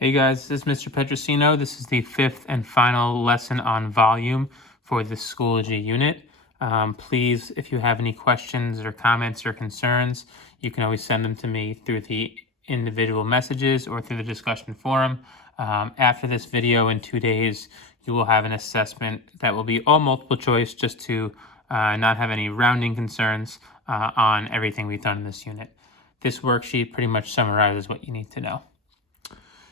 Hey guys, this is Mr. Petrosino. This is the fifth and final lesson on volume for the Schoology unit. Please, if you have any questions or comments or concerns, you can always send them to me through the individual messages or through the discussion forum. After this video in 2 days, you will have an assessment that will be all multiple choice just to not have any rounding concerns on everything we've done in this unit. This worksheet pretty much summarizes what you need to know.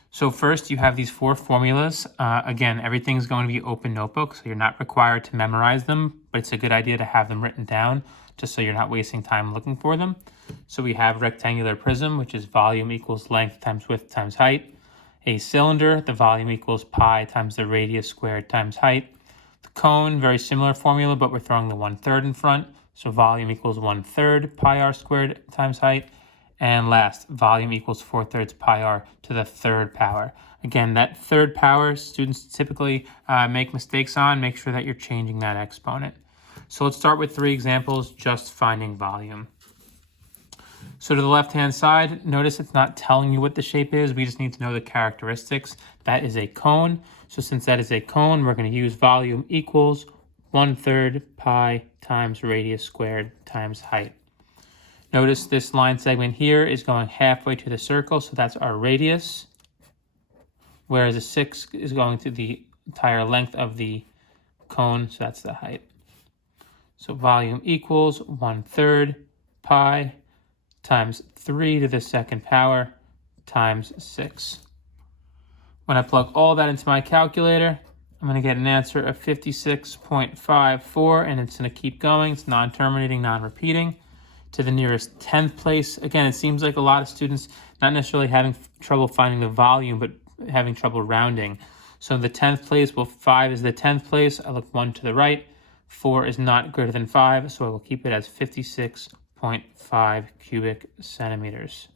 So first, you have these four formulas. Again, everything's going to be open notebook, so you're not required to memorize them, but it's a good idea to have them written down just so you're not wasting time looking for them. So we have rectangular prism, which is volume equals length times width times height. A cylinder, the volume equals pi times the radius squared times height. The cone, very similar formula, but we're throwing the 1/3 in front. So volume equals 1/3 pi r squared times height. And last, volume equals 4/3 pi r to the third power. Again, that third power, students typically make mistakes on. Make sure that you're changing that exponent. So let's start with 3 examples, just finding volume. So to the left-hand side, notice it's not telling you what the shape is. We just need to know the characteristics. That is a cone. So since that is a cone, we're going to use volume equals 1/3 pi times radius squared times height. Notice this line segment here is going halfway to the circle, so that's our radius, whereas a 6 is going to the entire length of the cone, so that's the height. So volume equals 1/3 pi times 3 to the second power times 6. When I plug all that into my calculator, I'm going to get an answer of 56.54, and it's going to keep going. It's non-terminating, non-repeating. To the nearest 10th place. Again, it seems like a lot of students not necessarily having trouble finding the volume, but having trouble rounding. So the 10th place, well, 5 is the 10th place. I look 1 to the right. 4 is not greater than 5, so I will keep it as 56.5 cubic centimeters.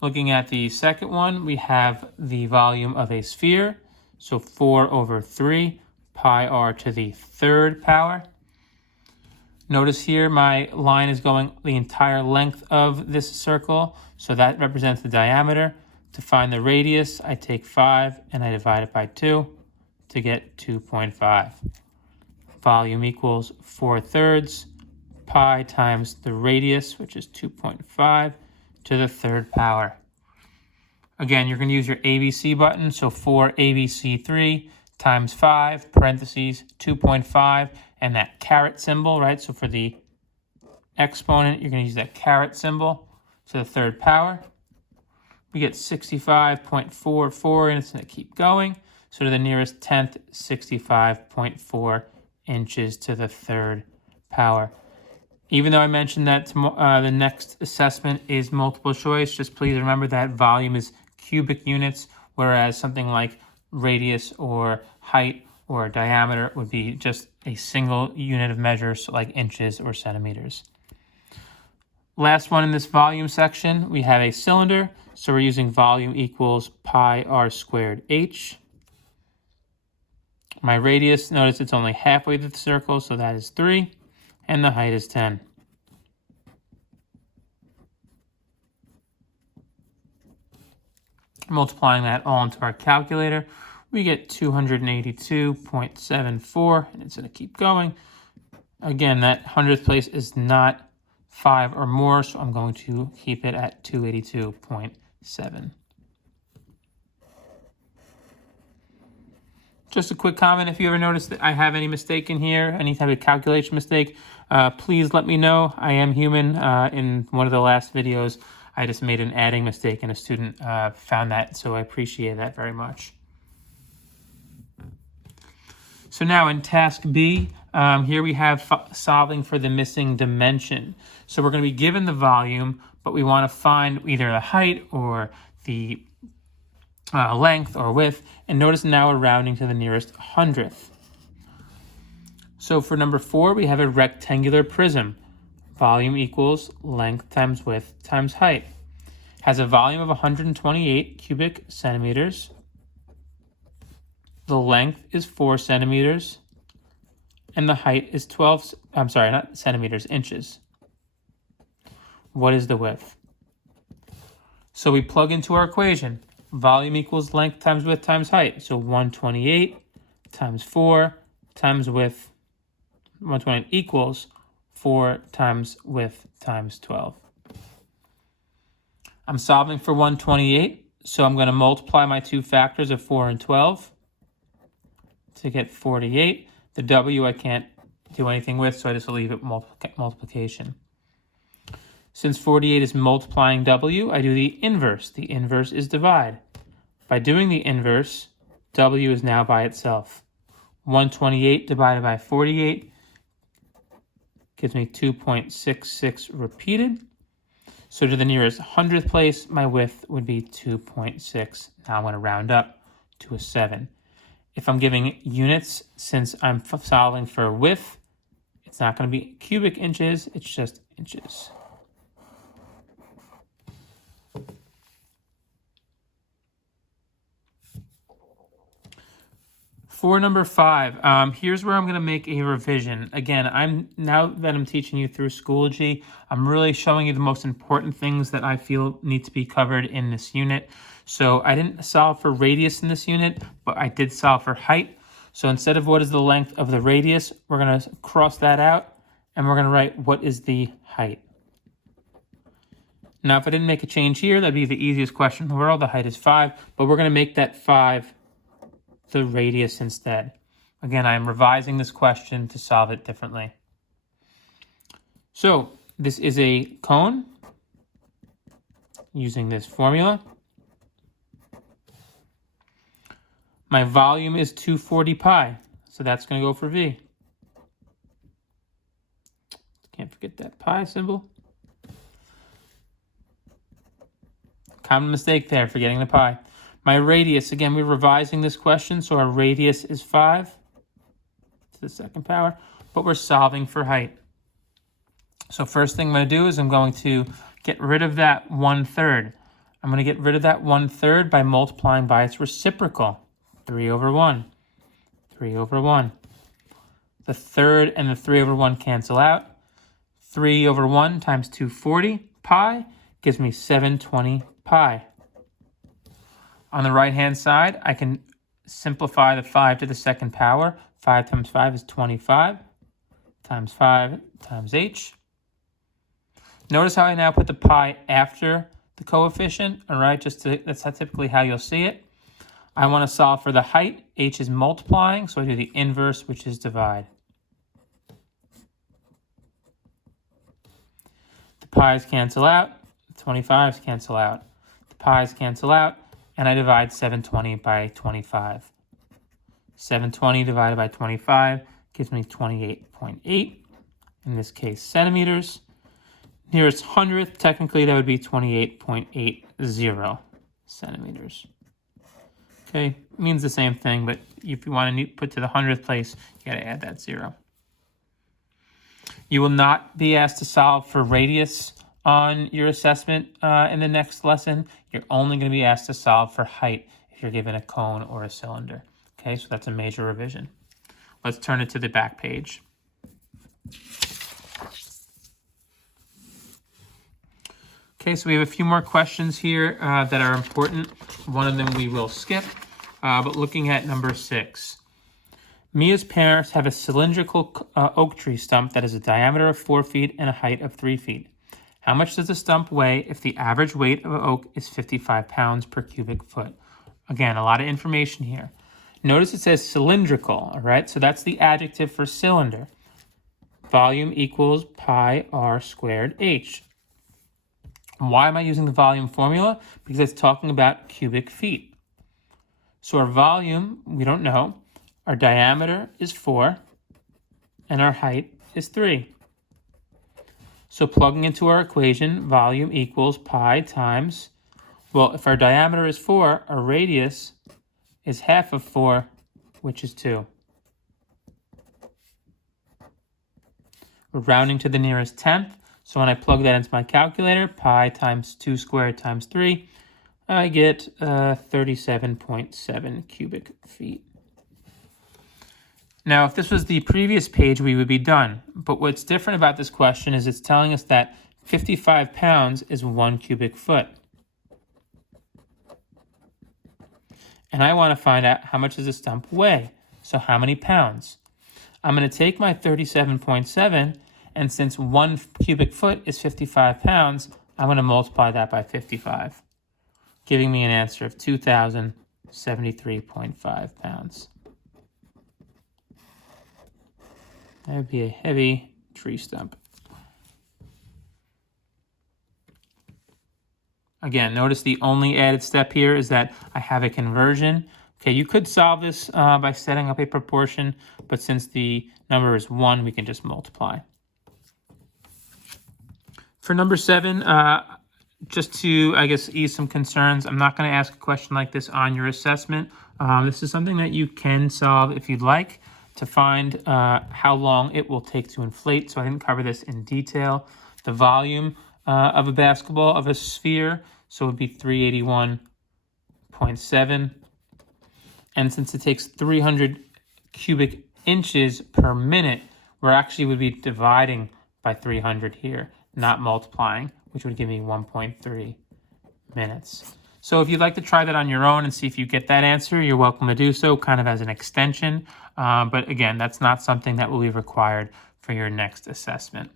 Looking at the second one, we have the volume of a sphere. So 4/3. Pi r to the third power. Notice here my line is going the entire length of this circle, so that represents the diameter. To find the radius, I take 5 and I divide it by 2 to get 2.5. Volume equals 4/3 pi times the radius, which is 2.5, to the third power. Again, you're going to use your ABC button, so 4ABC3 times 5, parentheses, 2.5, and that caret symbol, right? So for the exponent, you're going to use that caret symbol to the third power. We get 65.44, and it's going to keep going. So to the nearest 10th, 65.4 inches to the third power. Even though I mentioned that the next assessment is multiple choice, just please remember that volume is cubic units, whereas something like radius or height or diameter would be just a single unit of measure, so like inches or centimeters. Last one in this volume section, we have a cylinder, so we're using volume equals pi r squared h. My radius, notice it's only halfway through the circle, so that is 3, and the height is 10. Multiplying that all into our calculator, we get 282.74, and it's going to keep going. Again, that 100th place is not 5 or more, so I'm going to keep it at 282.7. Just a quick comment, if you ever notice that I have any mistake in here, any type of calculation mistake, please let me know. I am human. In one of the last videos, I just made an adding mistake, and a student found that, so I appreciate that very much. So now in task B, here we have solving for the missing dimension. So we're going to be given the volume, but we want to find either the height or the length or width. And notice now we're rounding to the nearest 100th. So for number 4, we have a rectangular prism. Volume equals length times width times height. Has a volume of 128 cubic centimeters. The length is 4 centimeters. And the height is inches. what is the width? So we plug into our equation. Volume equals length times width times height. So 128 times 4 times width, 128 equals 4 times width times 12. I'm solving for 128, so I'm going to multiply my two factors of 4 and 12 to get 48. The W I can't do anything with, so I just leave it multiplication. Since 48 is multiplying W, I do the inverse. The inverse is divide. By doing the inverse, W is now by itself. 128 divided by 48 gives me 2.66 repeated. So to the nearest hundredth place, my width would be 2.6. Now I'm going to round up to a 7. If I'm giving units, since I'm solving for width, it's not going to be cubic inches, it's just inches. For number 5, here's where I'm going to make a revision. Again, now that I'm teaching you through Schoology, I'm really showing you the most important things that I feel need to be covered in this unit. So I didn't solve for radius in this unit, but I did solve for height. So instead of what is the length of the radius, we're going to cross that out, and we're going to write what is the height. Now, if I didn't make a change here, that'd be the easiest question in the world. The height is 5, but we're going to make that 5 the radius instead. Again, I am revising this question to solve it differently. So this is a cone using this formula. My volume is 240 pi, so that's going to go for V. Can't forget that pi symbol. Common mistake there, forgetting the pi. My radius, again, we're revising this question, so our radius is 5 to the second power, but we're solving for height. So first thing I'm going to do is I'm going to get rid of that 1/3. I'm going to get rid of that 1/3 by multiplying by its reciprocal, 3 over 1, 3 over 1. The third and the 3 over 1 cancel out. 3 over 1 times 240 pi gives me 720 pi. On the right-hand side, I can simplify the 5 to the second power. 5 times 5 is 25, times 5 times h. Notice how I now put the pi after the coefficient, all right? That's typically how you'll see it. I want to solve for the height. H is multiplying, so I do the inverse, which is divide. The pi's cancel out, the 25's cancel out, the pi's cancel out, and I divide 720 by 25. 720 divided by 25 gives me 28.8, in this case centimeters. Nearest hundredth, technically that would be 28.80 centimeters. Okay, means the same thing, but if you want to put to the hundredth place, you got to add that 0. You will not be asked to solve for radius on your assessment in the next lesson. You're only going to be asked to solve for height if you're given a cone or a cylinder. Okay, so that's a major revision. Let's turn it to the back page. Okay, so we have a few more questions here that are important. One of them we will skip, but looking at number 6. Mia's parents have a cylindrical oak tree stump that has a diameter of 4 feet and a height of 3 feet. How much does the stump weigh if the average weight of an oak is 55 pounds per cubic foot? Again, a lot of information here. Notice it says cylindrical, all right? So that's the adjective for cylinder. Volume equals pi r squared h. Why am I using the volume formula? Because it's talking about cubic feet. So our volume, we don't know. Our diameter is 4, and our height is 3. So plugging into our equation, volume equals pi times, well, if our diameter is 4, our radius is half of 4, which is 2. We're rounding to the nearest tenth, so when I plug that into my calculator, pi times 2 squared times 3, I get 37.7 cubic feet. Now, if this was the previous page, we would be done. But what's different about this question is it's telling us that 55 pounds is 1 cubic foot. And I want to find out how much does this stump weigh. So how many pounds? I'm going to take my 37.7, and since 1 cubic foot is 55 pounds, I'm going to multiply that by 55, giving me an answer of 2,073.5 pounds. That would be a heavy tree stump. Again, notice the only added step here is that I have a conversion. Okay, you could solve this by setting up a proportion, but since the number is 1, we can just multiply. For number 7, just to, I guess, ease some concerns, I'm not going to ask a question like this on your assessment. This is something that you can solve if you'd like to find how long it will take to inflate. So I didn't cover this in detail. The volume of a basketball, of a sphere, so it would be 381.7. And since it takes 300 cubic inches per minute, we actually would be dividing by 300 here, not multiplying, which would give me 1.3 minutes. So if you'd like to try that on your own and see if you get that answer, you're welcome to do so, kind of as an extension. But again, that's not something that will be required for your next assessment.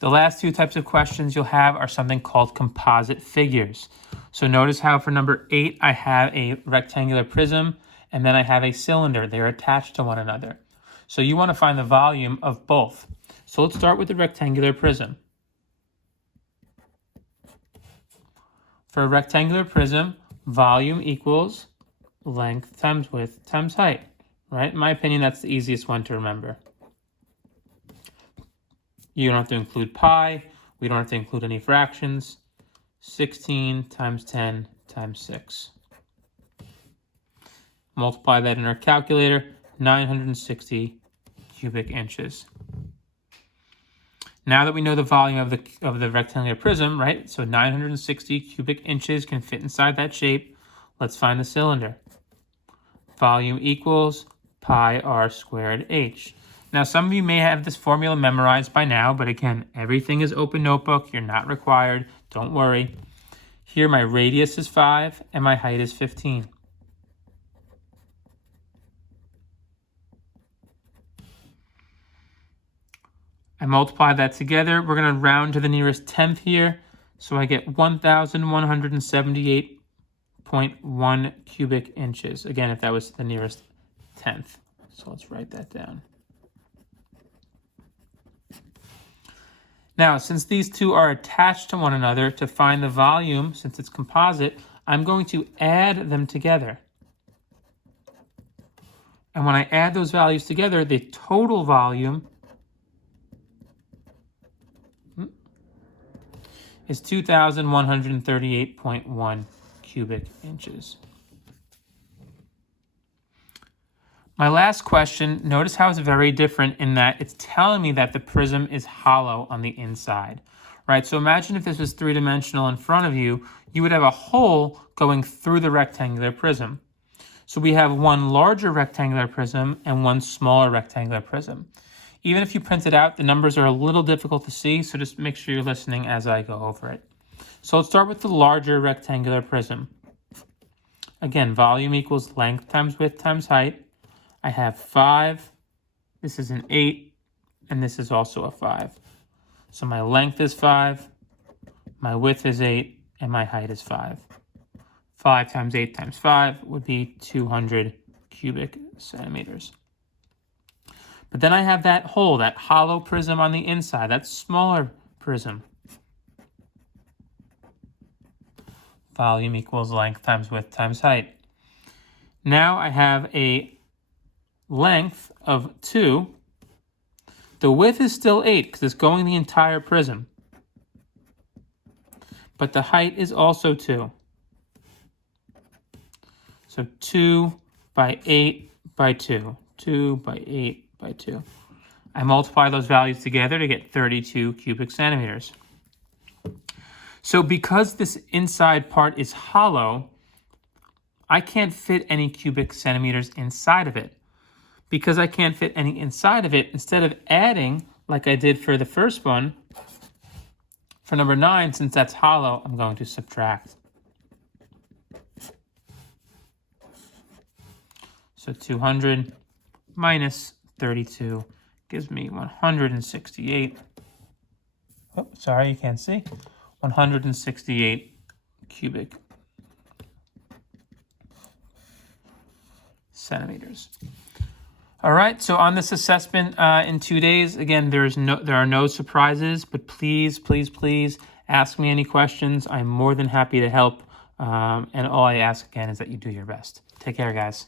The last 2 types of questions you'll have are something called composite figures. So notice how for number 8, I have a rectangular prism, and then I have a cylinder. They're attached to one another. So you want to find the volume of both. So let's start with the rectangular prism. For a rectangular prism, volume equals length times width times height, right? In my opinion, that's the easiest one to remember. You don't have to include pi. We don't have to include any fractions. 16 times 10 times 6. Multiply that in our calculator, 960 cubic inches. Now that we know the volume of the rectangular prism, right? So 960 cubic inches can fit inside that shape. Let's find the cylinder. Volume equals pi r squared h. Now, some of you may have this formula memorized by now, but again, everything is open notebook. You're not required. Don't worry. Here, my radius is 5 and my height is 15. I multiply that together. We're going to round to the nearest tenth here. So I get 1,178.1 cubic inches. Again, if that was the nearest tenth. So let's write that down. Now, since these two are attached to one another, to find the volume, since it's composite, I'm going to add them together. And when I add those values together, the total volume is 2,138.1 cubic inches. My last question, notice how it's very different in that it's telling me that the prism is hollow on the inside, right? So imagine if this was three-dimensional in front of you, you would have a hole going through the rectangular prism. So we have one larger rectangular prism and one smaller rectangular prism. Even if you print it out, the numbers are a little difficult to see, so just make sure you're listening as I go over it. So let's start with the larger rectangular prism. Again, volume equals length times width times height. I have 5, this is an 8, and this is also a 5. So my length is 5, my width is 8, and my height is 5. 5 times 8 times 5 would be 200 cubic centimeters. But then I have that hole, that hollow prism on the inside, that smaller prism. Volume equals length times width times height. Now I have a length of 2. The width is still 8 because it's going the entire prism. But the height is also 2. So 2 by 8 by 2. 2 by 8 by 2. I multiply those values together to get 32 cubic centimeters. So because this inside part is hollow, I can't fit any cubic centimeters inside of it. Because I can't fit any inside of it, instead of adding like I did for the first one, for number 9, since that's hollow, I'm going to subtract. So 200 minus 32 gives me 168. Oh, sorry, you can't see. 168 cubic centimeters. All right, so on this assessment in 2 days, again, there are no surprises, but please, please, please ask me any questions. I'm more than happy to help. And all I ask again is that you do your best. Take care, guys.